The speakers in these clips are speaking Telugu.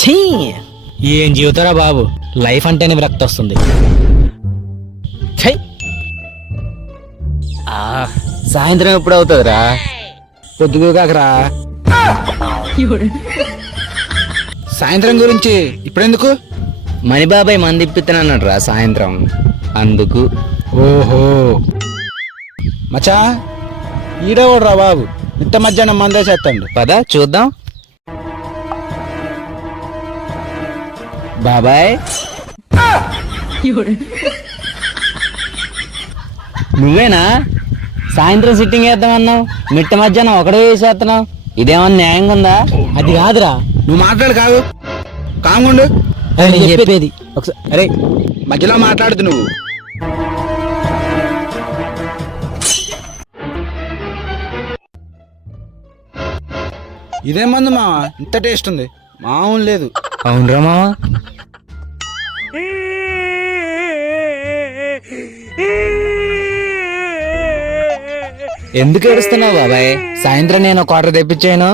ఛీ, ఏం జీవితారా బాబు, లైఫ్ అంటేనే విరక్తి వస్తుంది. ఛై. సాయంత్రం ఎప్పుడు అవుతుందిరా? పొద్దుగాకరా. సాయంత్రం గురించి ఇప్పుడెందుకు? మణిబాబాయ్ మంది ఇప్పిస్తున్నాడు రా సాయంత్రం, అందుకు. ఓహో మచా, ఈడవడరా బాబు, ఇంత మధ్యాహ్నం మందే చేస్తాడు. పద చూద్దాం. బాబాయ్ నువ్వేనా సాయంత్రం సిట్టింగ్ వేద్దామన్నావు, మిట్ట మధ్యాహ్నం ఒకడే వేసేస్తున్నావు, ఇదేమన్నా న్యాయంగా ఉందా? అది కాదురా. నువ్వు మాట్లాడు కాదు, కాంగుండు. నేను చెప్పేది ఒకసారి. అరే మధ్యలో మాట్లాడుతు నువ్వు. ఇదేం మందు మావా, ఇంత టేస్ట్ ఉంది, మామూలు లేదు. అవునరా మావా. ఎందుకు ఏడుస్తున్నావు బాబాయ్? సాయంత్రం నేను ఒక ఆర్డర్ తెప్పించాను.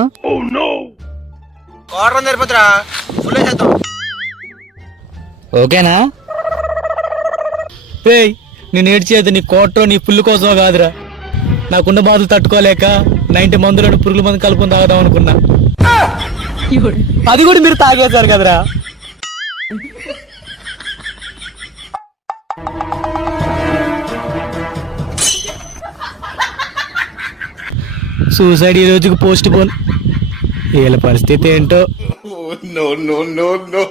ఆర్డర్ సరిపోతురా, ఫుల్ చేద్దాం. ఓకేనా? రేయ్, నేను ఏడ్చేది నీ కోట్రో నీ పుల్లు కోసం కాదురా, నాకున్న బాధలు తట్టుకోలేక 90 మందులను పురుగుల మందు కలుపుకొని తాగదాం అనుకున్నా. అది కూడా మీరు తాగేశారు కదరా. సూసైడ్ ఈ రోజుకి పోస్ట్ పోన్. వీళ్ళ పరిస్థితి ఏంటో. No, no, no, no.